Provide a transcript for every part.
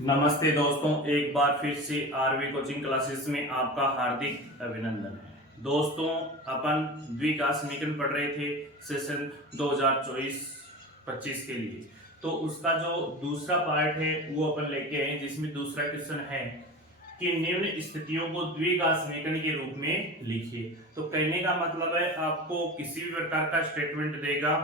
नमस्ते दोस्तों, एक बार फिर से आरवी कोचिंग क्लासेस में आपका हार्दिक अभिनंदन है। दोस्तों, अपन द्विघात समीकरण पढ़ रहे थे सेशन 2024-25 के लिए। तो उसका जो दूसरा पार्ट है वो अपन लेके आए, जिसमें दूसरा क्वेश्चन है कि निम्न स्थितियों को द्विघात समीकरण के रूप में लिखिए। तो कहने का मतलब है, आपको किसी भी प्रकार का स्टेटमेंट देगा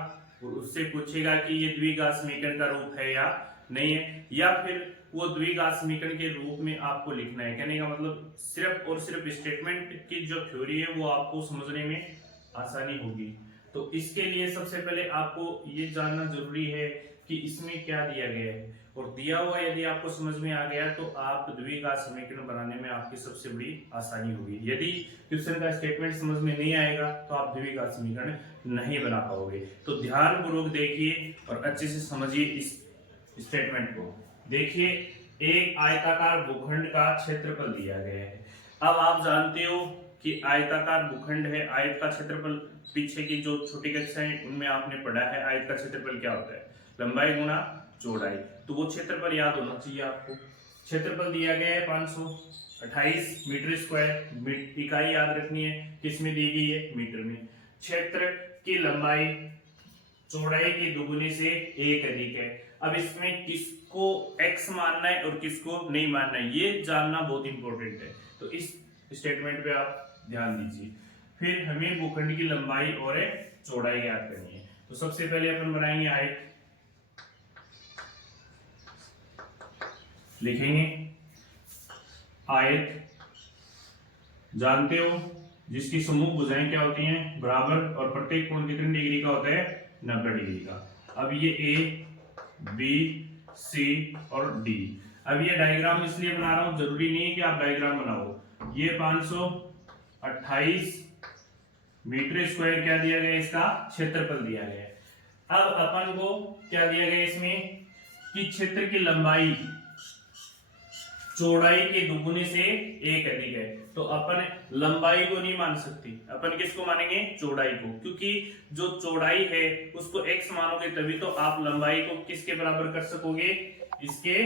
और उससे पूछेगा कि ये द्विघात समीकरण का रूप है या नहीं है, या फिर वो द्विघात समीकरण के रूप में आपको लिखना है। कहने का मतलब सिर्फ और सिर्फ स्टेटमेंट की जो थ्योरी है वो आपको समझने में आसानी होगी। तो इसके लिए सबसे पहले आपको ये जानना जरूरी है कि इसमें क्या दिया गया है, और दिया हुआ यदि आपको समझ में आ गया तो आप द्विघात समीकरण बनाने में आपकी सबसे बड़ी आसानी होगी। यदि क्वेश्चन का स्टेटमेंट समझ में नहीं आएगा तो आप द्विघात समीकरण नहीं बना पाओगे। तो ध्यानपूर्वक देखिए और अच्छे से समझिए इस स्टेटमेंट को। देखिए, एक आयताकार भूखंड का क्षेत्रफल दिया गया है। अब आप जानते हो कि आयताकार भूखंड है, आयत का क्षेत्रफल पीछे की जो छोटी कक्षाएं उनमें आपने पढ़ा है, आयत का क्षेत्रफल क्या होता है, लंबाई गुणा चौड़ाई। तो वो क्षेत्रफल याद होना चाहिए आपको। क्षेत्रफल दिया गया है 528 मीटर स्क्वायर। इकाई याद रखनी है, किसमें दी गई है, मीटर में। क्षेत्र की लंबाई चौड़ाई के दुगुने से एक अधिक है। अब इसमें किसको x मानना है और किसको नहीं मानना है, ये जानना बहुत इंपॉर्टेंट है। तो इस स्टेटमेंट पे आप ध्यान दीजिए। फिर हमें भूखंड की लंबाई और चौड़ाई ज्ञात करनी है। तो सबसे पहले अपन बनाएंगे आयत, लिखेंगे आयत। जानते हो जिसकी सम्मुख भुजाएं क्या होती हैं, बराबर, और प्रत्येक कोण कितने डिग्री का होता है, 90 डिग्री का। अब ये ए, बी, सी और डी। अब ये डायग्राम इसलिए बना रहा हूं, जरूरी नहीं है कि आप डायग्राम बनाओ। ये 528 मीटर स्क्वायर क्या दिया गया, इसका क्षेत्रफल दिया गया है। अब अपन को क्या दिया गया इसमें कि क्षेत्र की लंबाई चौड़ाई के दुगुने से एक अधिक है। तो अपन लंबाई को नहीं मान सकते, अपन किसको मानेंगे, चौड़ाई को, क्योंकि जो चौड़ाई है उसको x मानोगे तभी तो आप लंबाई को किसके बराबर कर सकोगे, इसके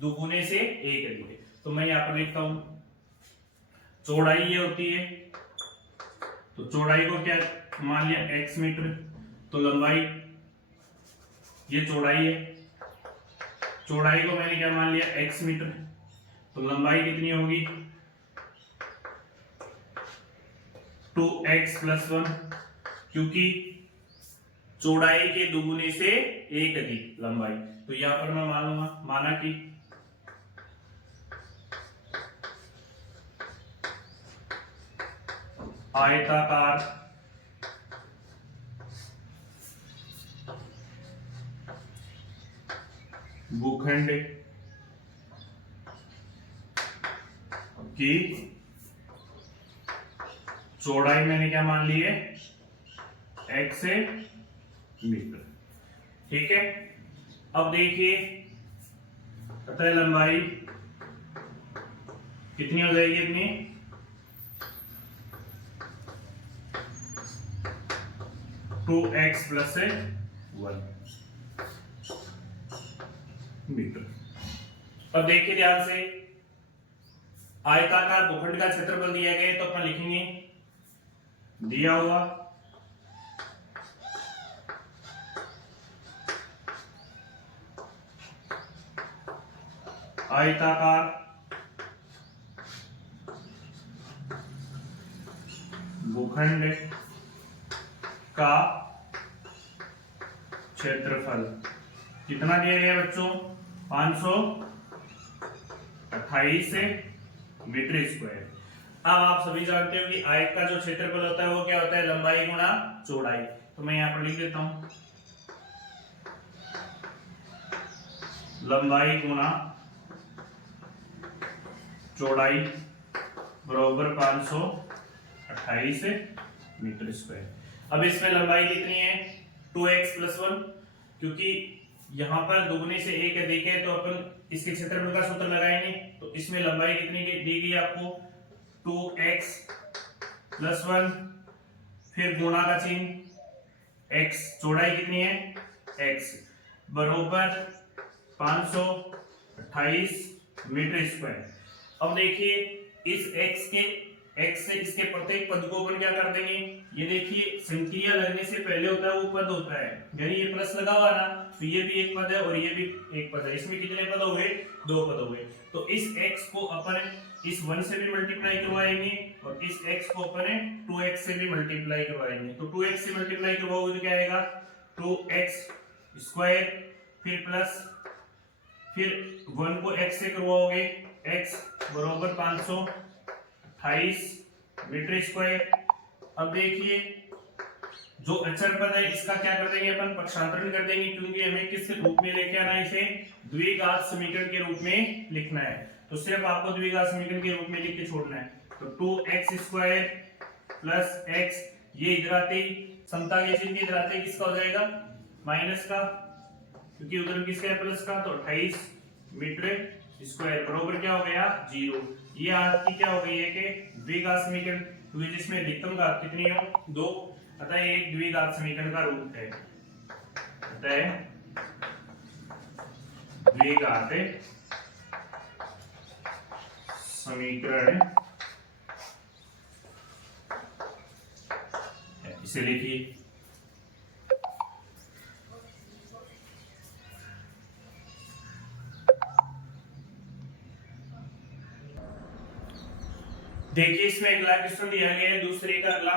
दुगुने से एक अधिक है। तो मैं यहां पर लिखता हूं, चौड़ाई ये होती है, तो चौड़ाई को क्या मान लिया, x मीटर। तो लंबाई ये चौड़ाई है, चौड़ाई को मैंने क्या मान लिया, x मीटर। तो लंबाई कितनी होगी, 2x + 1, क्योंकि चौड़ाई के दुगुने से एक अधिक लंबाई। तो यहां पर मैं मानूंगा, माना कि आयताकार भूखंड की चौड़ाई मैंने क्या मान ली है, x मीटर। ठीक है। अब देखिए, अतः लंबाई कितनी हो जाएगी, इतनी 2x + 1 मीटर। अब देखिए ध्यान से, आयताकार भूखंड का क्षेत्रफल दिया गया है, तो अपन लिखेंगे दिया हुआ आयताकार भूखंड का क्षेत्रफल कितना दिया गया बच्चों, 528 मीटर स्क्वायर। अब आप सभी जानते हो कि आयत का जो क्षेत्रफल होता है वो क्या होता है, लंबाई गुणा चौड़ाई। तो मैं यहां पर लिख देता हूं, लंबाई गुणा चौड़ाई बराबर 528 मीटर स्क्वायर। अब इसमें लंबाई कितनी है, 2x + 1, क्योंकि यहां पर दुगने से एक अधिक है, तो अपन इसके क्षेत्रफल का सूत्र लगाएंगे। तो इसमें लंबाई कितनी दी गई आपको, 2x + 1, फिर गुणा का चिन्ह, x, चौड़ाई कितनी है, x बराबर 500 28 मीटर स्क्वायर। अब देखिए इस x से इसके प्रत्येक पद को अपन क्या कर देंगे, ये देखिए संक्रिया लगने से पहले होता है वो पद होता है, यानी ये प्लस लगा हुआ ना, तो ये भी एक पद है और ये भी एक पद है, इसमें कितने पद हो गए, 2 पद हो गए। तो इस x को अपन इस 1 से भी मल्टीप्लाई करवाएंगे और इस x को अपन 2x से भी मल्टीप्लाई करवाएंगे। तो 2x से मल्टीप्लाई करवाओगे तो क्या आएगा, 2x स्क्वायर, फिर प्लस, फिर 1 को x से करवाओगे, x बराबर 528 मीटर स्क्वायर। अब देखिए जो अचर पद है इसका क्या कर देंगे अपन, पक्षांतरण कर देंगे, क्योंकि हमें किस रूप में लेके आना है, इसे द्विघात समीकरण के रूप में लिखना है। तो सिर्फ आपको द्विघात समीकरण के रूप में लिख के छोड़ना है। तो 2x स्क्वायर प्लस x, ये इधर आते ही समता के चिन्ह इधर आते ही किसका हो जाएगा, माइनस का, क्योंकि उधर किसका है, प्लस का। तो 28 मीटर स्क्वायर बराबर क्या हो गया, 0। ये आपकी क्या हो गई है कि द्विघात समीकरण, क्योंकि जिसमें अधिकतम घात कितनी हो, 2, अतः एक द्विघात समीकरण का रूप है, अतः द्विघात समीकरण इसे लिखिए। देखिए इसमें अगला क्वेश्चन दिया गया है, दूसरे का अगला,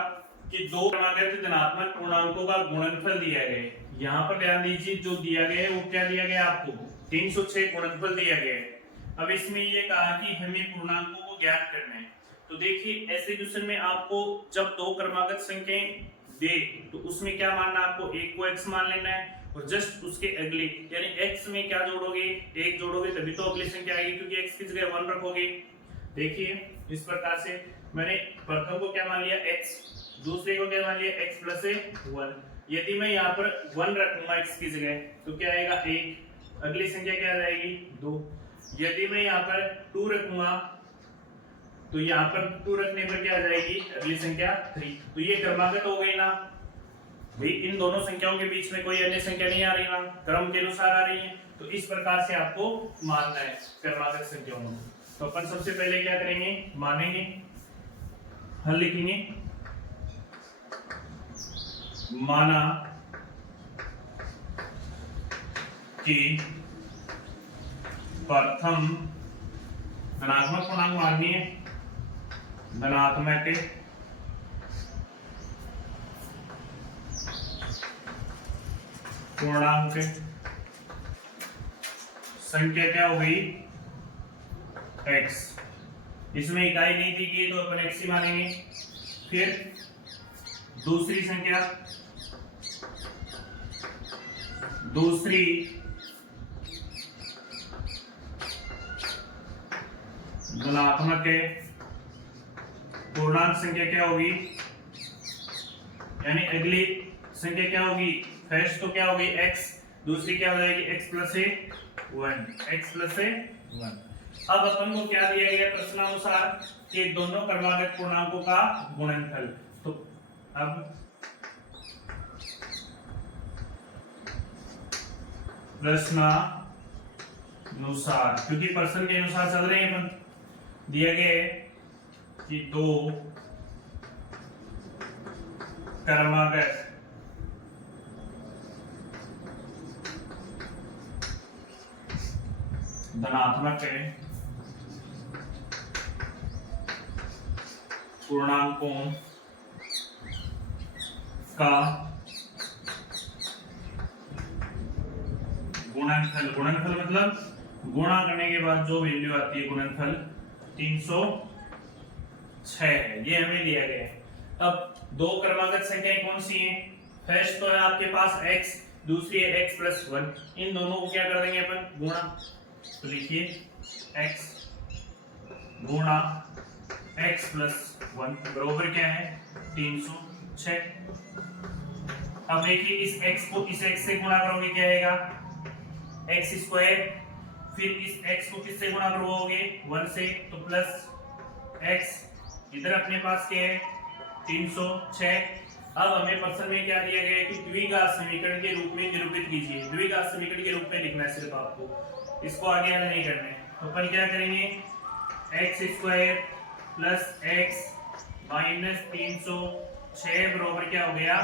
कि दो क्रमागत धनात्मक पूर्णांकों का गुणनफल दिया गया है। यहाँ पर ध्यान दीजिए जो दिया गया है वो क्या दिया गया है, आपको 306 गुणनफल दिया गया है। अब इसमें ये कहा कि हमें पूर्णांकों को ज्ञात करना है। तो देखिए ऐसे क्वेश्चन में आपको जब दो क्रमागत संख्याएं दे तो उसमें क्या मानना, आपको एक को x मान लेना है और जस्ट उसके अगले यानी x में क्या जोड़ोगे, 1 जोड़ोगे तभी तो अगली संख्या आएगी, क्योंकि x की जगह 1 रखोगे। देखिए इस प्रकार से मैंने प्रथम को क्या मान लिया x, दूसरे को क्या मान लिया x प्लस 1। यदि मैं यहाँ पर 1 रखूंगा x की जगह तो क्या आएगा 1, अगली संख्या क्या आ जाएगी 2। यदि मैं यहाँ पर 2 रखूंगा तो यहाँ पर 2 रखने पर क्या आ जाएगी अगली संख्या 3। तो ये क्रमागत हो गई ना भाई, इन दोनों संख्याओं के बीच में कोई अन्य संख्या नहीं आ रही ना, क्रम के अनुसार आ रही है। तो इस प्रकार से आपको मानना है क्रमागत संख्याओं को। तो अपन सबसे पहले क्या करेंगे, मानेंगे, हल लिखेंगे। माना कि प्रथम धनात्मक पूर्णांक माननी है, धनात्मक पूर्णांक संख्या क्या हो गई x, इसमें इकाई नहीं दी गई तो अपन x ही मानेंगे। फिर दूसरी संख्या, दूसरी धनात्मक पूर्णांक संख्या क्या होगी, यानी अगली संख्या क्या होगी, फर्स्ट तो क्या होगी x, दूसरी क्या हो जाएगी x प्लस 1, x प्लस 1। अब अपन को क्या दिया गया प्रश्नानुसार कि दोनों क्रमागत पूर्णांकों का गुणनफल। तो अब प्रश्नानुसार, क्योंकि प्रश्न के अनुसार चल रहे हैं अपन, दिया गया है कि दो क्रमागत धनात्मक पूर्णांकों का गुणनफल, गुणनफल मतलब गुणा करने के बाद जो वैल्यू आती है गुणनफल 306 है, ये हमें दिया गया है। अब दो क्रमागत संख्याएं कौन सी हैं, फर्स्ट तो है आपके पास x, दूसरी है x प्लस 1। इन दोनों को क्या कर देंगे अपन, गुणा। तो लिखिए x गुणा x प्लस 1 बराबर क्या है 306। अब देखिए इस x को इस x से गुणा करोगे क्या आएगा x स्क्वायर, फिर इस x को किससे गुणा करवाओगे 1 से, तो प्लस x, इधर अपने पास क्या है 306। अब हमें प्रश्न में क्या दिया गया है कि द्विघात समीकरण के रूप में निरूपित कीजिए। द्विघात समीकरण के रूप में लिखना है सिर्फ आपको, इसको आगे हल नहीं करना है। तो अपन क्या करेंगे, x² प्लस x माइनस 306 बराबर क्या हो गया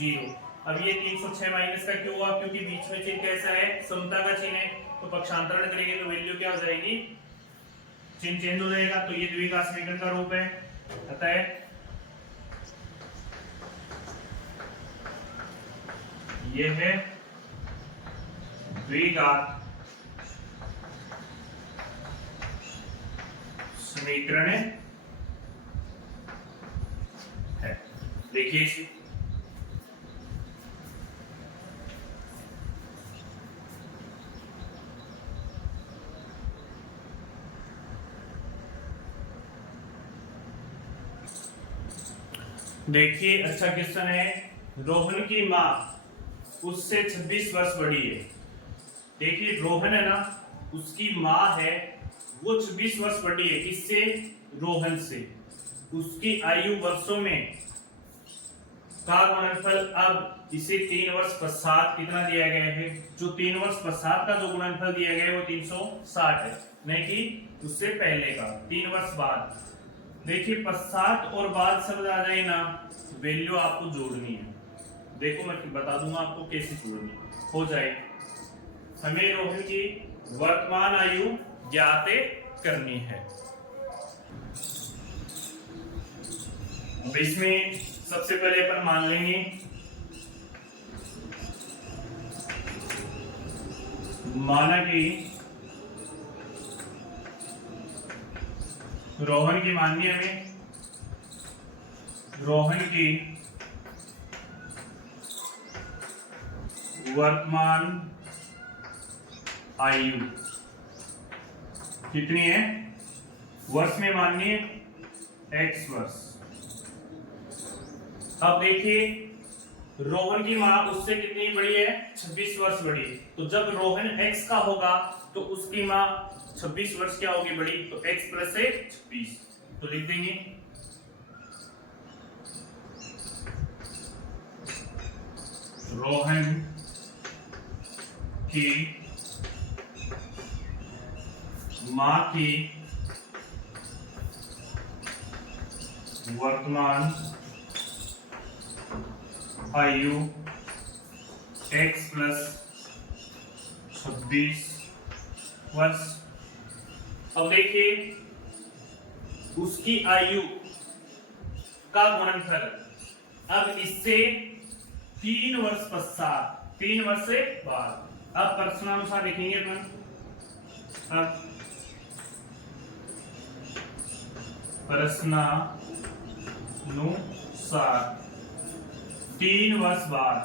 0। अब ये 306 माइनस का क्यों हुआ, क्योंकि बीच में चिन्ह कैसा है, समता का चिन्ह है, तो पक्षांतरण करेंगे तो वैल्यू क्या हो जाएगी, चिन्ह चेंज हो जाएगा। तो ये द्विघात समीकरण का रूप है। अतः ये है द्विघात समीकरण है। देखिए इसे, देखिए अच्छा क्वेश्चन है। रोहन की माँ उससे 26 वर्ष बड़ी है। देखिए रोहन है ना, उसकी माँ है, वो 26 वर्ष बड़ी है किससे, रोहन से। उसकी आयु वर्षों में का गुणनफल, अब इसे 3 वर्ष पश्चात कितना दिया गया है, जो 3 वर्ष पश्चात का जो गुणनफल दिया गया है वो 360 है, नहीं कि उससे पहले का 3 वर्ष बाद। देखिए पश्चात और बाद शब्द आ जाए ना, वैल्यू आपको जोड़नी है। देखो मैं बता दूंगा आपको कैसे जोड़नी हो जाए। हमें रोहन की वर्तमान आयु ज्ञात करनी है। अब इसमें सबसे पहले अपन मान लेंगे माना कि रोहन की माननी हमें, रोहन की वर्तमान आयु कितनी है, वर्ष में माननी है x वर्ष। अब देखिए रोहन की मां उससे कितनी बड़ी है, 26 वर्ष बड़ी है। तो जब रोहन x का होगा तो उसकी मां 26 वर्ष क्या होगी बड़ी, तो x प्लस 26 तो लिख देंगे। रोहन की मां की वर्तमान आयु x प्लस 26 वर्ष। अब देखिए उसकी आयु का गुणनफल, अब इससे 3 वर्ष पश्चात, 3 वर्ष से बाद। अब प्रश्नानुसार लिखेंगे अपन, अब प्रश्नानुसार 3 वर्ष बाद,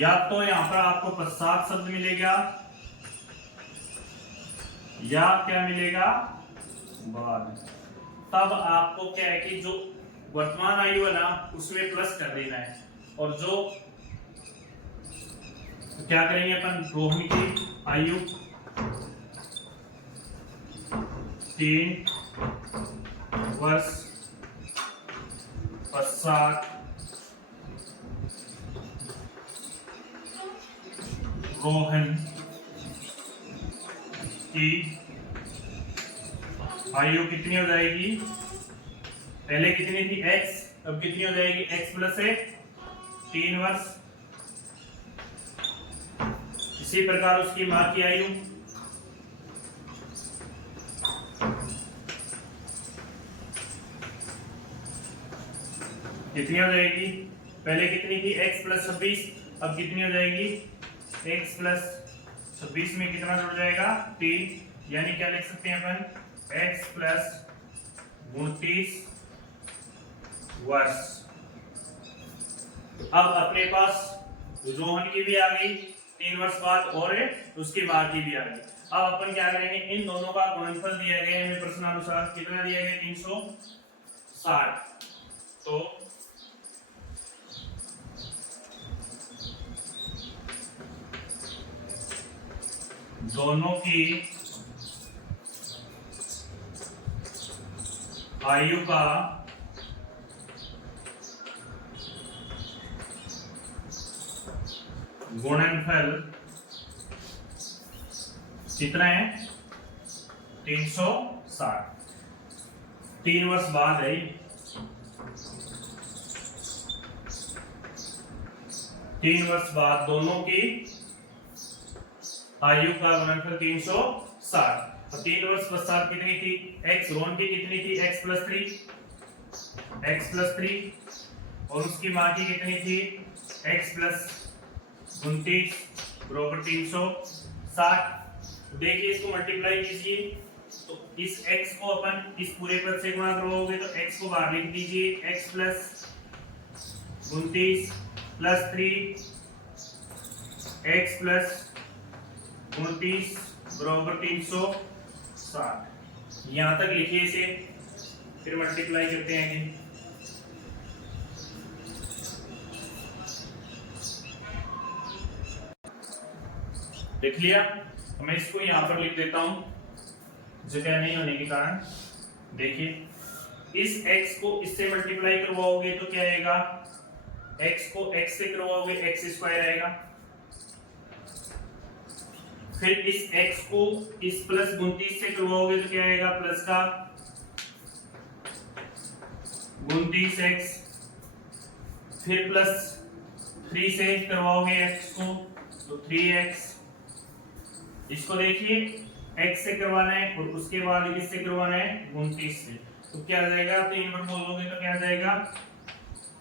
या तो यहां पर आपको पश्चात शब्द मिलेगा या क्या मिलेगा बाद। तब आपको क्या है कि जो वर्तमान आयु है ना उसमें प्लस कर देना है, और जो तो क्या करेंगे अपन, रोहन की आयु 3 वर्ष पश्चात रोहन की आयु कितनी हो जाएगी, पहले कितनी थी x, अब कितनी हो जाएगी x प्लस 3 वर्ष। इसी प्रकार उसकी मां की आयु कितनी हो जाएगी, पहले कितनी थी x प्लस 26, अब कितनी हो जाएगी x प्लस 26 में कितना जुड़ जाएगा 3, यानी क्या लिख सकते हैं अपन, x प्लस 29 वर्ष। अब अपने पास रोहन की भी आ गई 3 वर्ष बाद और उसकी मां की भी आ गई। अब अपन क्या करेंगे, इन दोनों का गुणनफल दिया गया है हमें प्रश्नानुसार, कितना दिया गया 360। तो दोनों की आयु का गुणनफल कितना है 360। 3 वर्ष बाद है, 3 वर्ष बाद दोनों की आयु का गुणनफल 360। और 3 वर्ष पश्चात कितनी थी x रोहन की कितनी थी x+3 और उसकी मां की कितनी थी x+29 बराबर 360। देखिए इसको मल्टीप्लाई कीजिए तो इस x को अपन इस पूरे पद से गुणा करोगे तो x को बाहर लिख दीजिए x+29 + 3 x+29 बराबर 360। यहां तक लिखिए इसे, फिर मल्टीप्लाई करते हैं। देख लिया, मैं इसको यहां पर लिख देता हूं जगह नहीं होने के कारण। देखिए इस x को इससे मल्टीप्लाई करवाओगे तो क्या आएगा, x को x से करवाओगे x² आएगा, फिर इस x को इस +29 से करवाओगे तो क्या आएगा प्लस का 29x, फिर +3 से करवाओगे x को तो 3x। इसको देखिए x से करवाना है और उसके बाद इससे करवाना है 29 से, तो क्या आ जाएगा 3 पर बोलोगे तो क्या आ जाएगा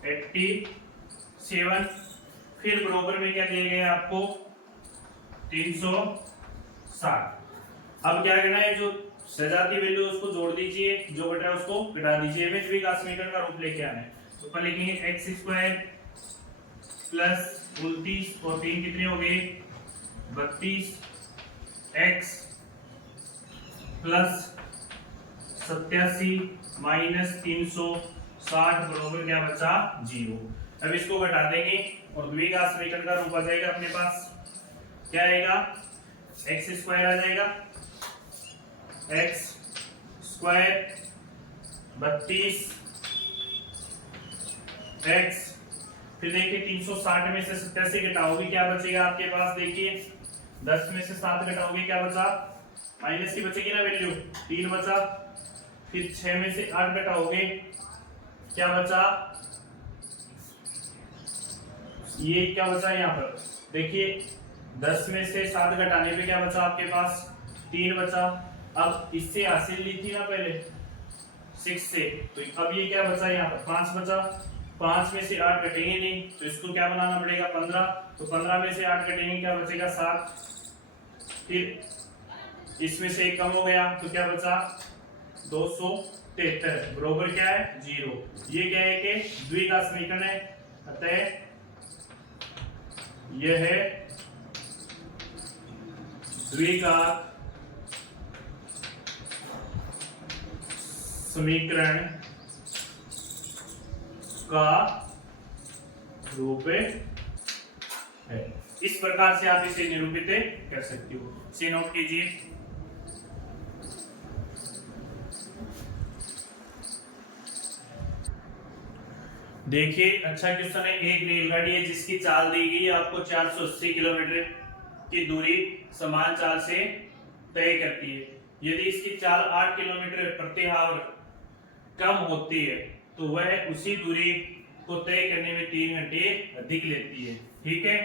87। फिर बराबर में क्या दिया गया आपको 360। अब क्या करना है, जो सजाती वैल्यू उसको जोड़ दीजिए, जो बटा है उसको घटा दीजिए, में द्विघात समीकरण का रूप लेके आना है। तो अपन लिखेंगे x² + 29 और 3 कितने हो गए 32 x + 87 - 360 बराबर क्या बचा 0। अब इसको घटा देंगे और द्विघात समीकरण का रूप आ जाएगा अपने पास, क्या आएगा x² आ जाएगा x² 32 x, फिर देखिए 360 में से 87 घटाओगे क्या बचेगा आपके पास, देखिए 10 में से 7 घटाओगे क्या बचा, माइनस की बचेगी ना वैल्यू 3 बचा, फिर 6 में से 8 घटाओगे क्या बचा, ये क्या बचा यहाँ पर देखिए 10 में से 7 घटाने पे क्या बचा आपके पास 3 बचा। अब इससे हासिल ली थी ना पहले 6 से, तो अब ये क्या बचा यहाँ पर 5 बचा। 5 में से 8 घटेंगे नहीं तो इसको क्या बनाना पड़ेगा 15, तो 15 में से 8 घटेंगे क्या बचेगा 7, फिर इसमें से 1 कम हो गया तो क्या बचा 273 बराबर क्या है 0। ये क्या है कि द्विघात समीकरण है, अतः यह है द्विघात समीकरण का रूप है। इस प्रकार से आप इसे निरूपित कर सकते हो, इसे नोट कीजिए। देखिए अच्छा क्वेश्चन है, एक रेलगाड़ी है जिसकी चाल दी गई आपको 480 किलोमीटर की दूरी समान चाल से तय करती है। यदि इसकी चाल 8 किलोमीटर प्रति आवर कम होती है तो वह उसी दूरी को तय करने में 3 घंटे अधिक लेती है। ठीक है,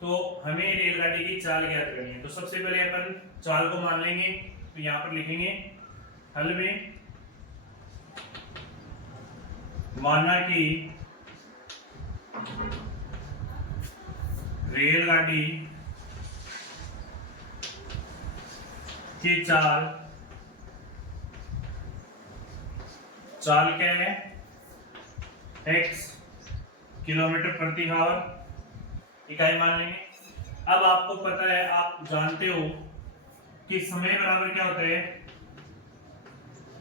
तो हमें रेलगाड़ी की चाल ज्ञात करनी है। तो सबसे पहले अपन चाल को मान लेंगे, तो यहाँ पर लिखेंगे हल में माना कि रेलगाड़ी की चाल क्या है x किलोमीटर प्रति आवर इकाई मान लेंगे। अब आपको पता है, आप जानते हो कि समय बराबर क्या होता है,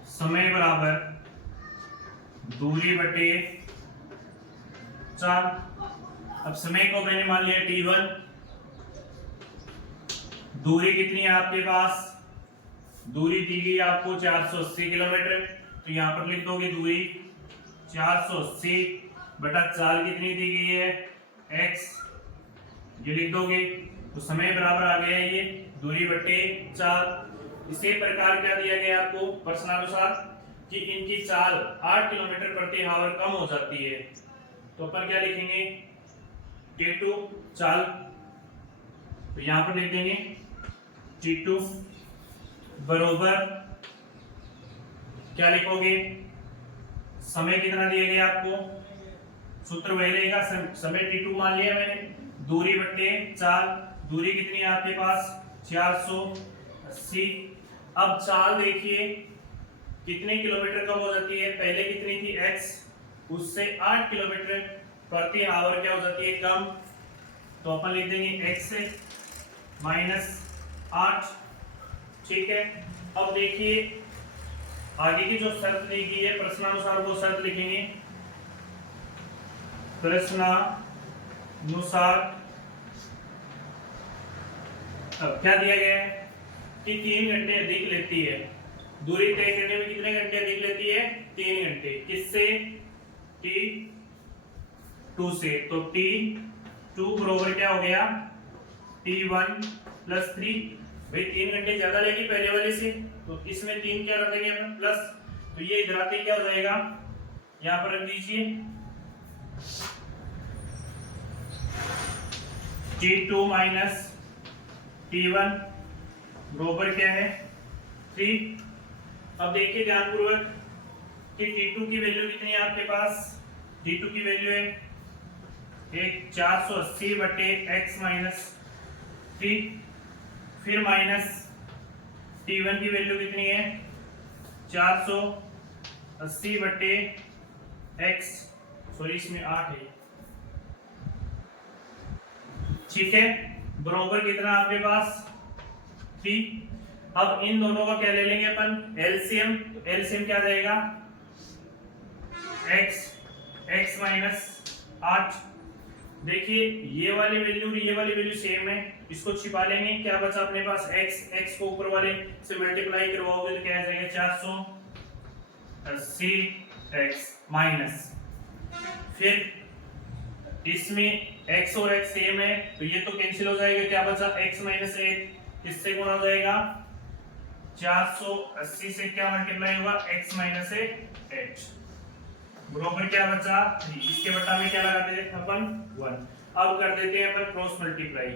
समय बराबर दूरी बटे चाल। अब समय को मैंने मान लिया t1, दूरी कितनी है आपके पास, दूरी दी गई आपको 480 किलोमीटर, तो यहां पर लिख दोगे दूरी 480 बटा चाल कितनी दी गई है x ये लिख दोगे तो समय बराबर आ गया ये दूरी बटे 4। इसी प्रकार क्या दिया गया आपको प्रश्नानुसार कि इनकी चाल 8 किलोमीटर प्रति आवर कम हो जाती है, तो अपन क्या लिखेंगे T2 चाल, तो यहां पर लिख देंगे T2 बरोबर क्या लिखोगे समय कितना दिया गया आपको, सूत्र वही रहेगा, समय T2 मान लिया मैंने, दूरी बट्टे 4, दूरी कितनी है आपके पास 480। अब चाल देखिए कितने किलोमीटर कम हो जाती है, पहले कितनी थी x, उससे 8 किलोमीटर प्रति आवर क्या हो जाती है कम, तो अपन लिख देंगे x से -8। ठीक है, अब देखिए आगे की जो शर्त दी गई है प्रश्नानुसार वो शर्त लिखेंगे, प्रश्नानुसार अब क्या दिया गया है कि 3 घंटे अधिक लेती है, दूरी तय करने में कितने घंटे अधिक लेती है 3 घंटे, किससे T2 से, तो T2 बराबर क्या हो गया T1 + 3, भाई 3 घंटे ज्यादा लेगी पहले वाले से, तो इसमें 3 क्या रख देंगे अपन प्लस, तो ये इधर आते क्या हो जाएगा यहां पर रख दीजिए T2 - T1 बराबर क्या है 3। अब देखिए ध्यानपूर्वक कि T2 की वैल्यू कितनी है आपके पास, T2 की वैल्यू है 480 बटे x - 3, फिर माइनस T1 की वैल्यू कितनी है 480 बटे x, सॉरी इसमें 8 है, ठीक है, बराबर कितना आपके पास 3। अब इन दोनों का क्या ले लेंगे अपन एलसीएम, तो एलसीएम क्या जाएगा x -8। देखिए ये वाली वैल्यू और ये वाली वैल्यू सेम है, इसको छिपा लेंगे, क्या बचा अपने पास x को ऊपर वाले से मल्टीप्लाई करवाओगे तो क्या आ जाएगा 480x माइनस, फिर इसमें x और x सेम है तो ये तो कैंसिल हो जाएगा, क्या बचा x - 8, किससे गुणा हो जाएगा 480 से क्या मल्टीप्लाई होगा x - 8 बराबर क्या बचा 3, इसके बटा में क्या लगा देते अपन 1। अब कर देते हैं अपन क्रॉस मल्टीप्लाई,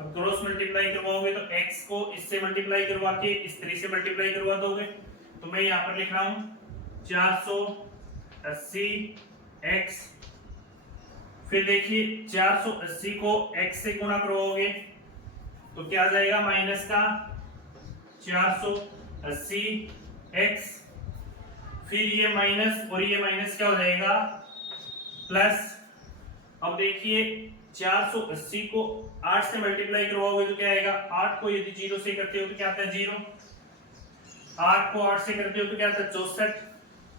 अब क्रॉस मल्टीप्लाई करवाओगे तो x को इससे मल्टीप्लाई करवा के इस 3 से मल्टीप्लाई करवा दोगे, तो मैं यहाँ पर लिख रहा हूँ 480x, फिर देखिए 480 को x से गुणा करवाओगे तो क्या आ जाएगा माइनस का 480x, फिर ये माइनस और ये माइनस क्या हो जाएगा प्लस। अब देखिए 480 को 8 से मल्टीप्लाई करवाओगे तो क्या आएगा, 8 को यदि 0 से करते हो तो क्या आता है 0, 8 को 8 से करते हो तो क्या आता है 64,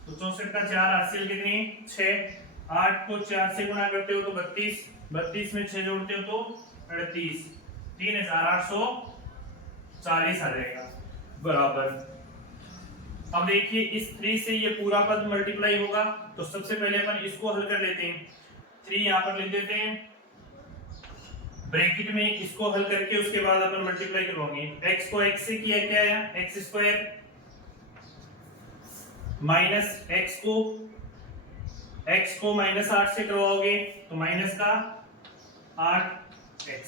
तो 64 का 4 हासिल कितनी 6, 8 को 4 से गुणा करते हो तो 32, 32 में 6 जोड़ते हो तो 38, 3840 आ जाएगा बराबर। अब देखिए इस 3 से ये पूरा पद मल्टीप्लाई होगा, तो सबसे पहले अपन इसको हल कर लेते हैं, 3 यहाँ पर लिख देते हैं ब्रैकेट में, इसको हल करके उसके बाद अपन मल्टीप्लाई करवाएंगे, x को x से किया क्या है x² माइनस x को -8 से करवाओगे तो माइनस का 8x।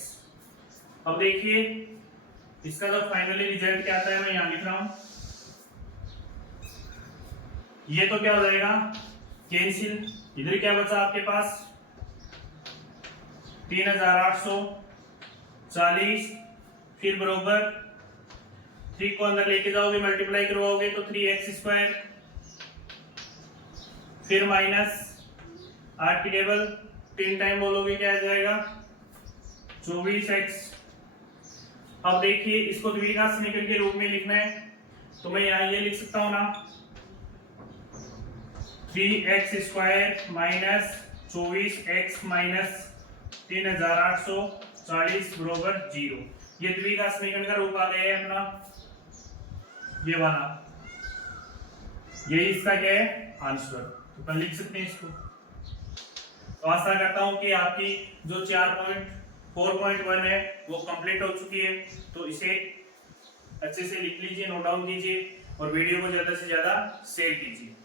अब देखिए इसका जो फाइनली रिजल्ट क्या आता है मैं यहां लिख रहा हूं, ये तो क्या हो जाएगा कैंसिल, इधर क्या बचा आपके पास 3840, फिर बरोबर 3 को अंदर लेके जाओगे मल्टीप्लाई करवाओगे तो 3x², फिर माइनस 8 की टेबल 3 टाइम बोलोगे क्या आ जाएगा 24x। अब देखिए इसको द्विघात समीकरण के रूप में लिखना है तो मैं यहां ये लिख सकता हूं ना 3x² माइनस 24x माइनस 3840 बराबर 0। ये द्विघात समीकरण का रूप आ गया है अपना ये वाला, यही इसका क्या है आंसर, तो अपन लिख सकते हैं इसको। तो आशा करता हूं कि आपकी जो 4 पॉइंट 4.1 है वो कंप्लीट हो चुकी है, तो इसे अच्छे से लिख लीजिए, नोट डाउन कीजिए और वीडियो को ज्यादा से ज्यादा शेयर कीजिए।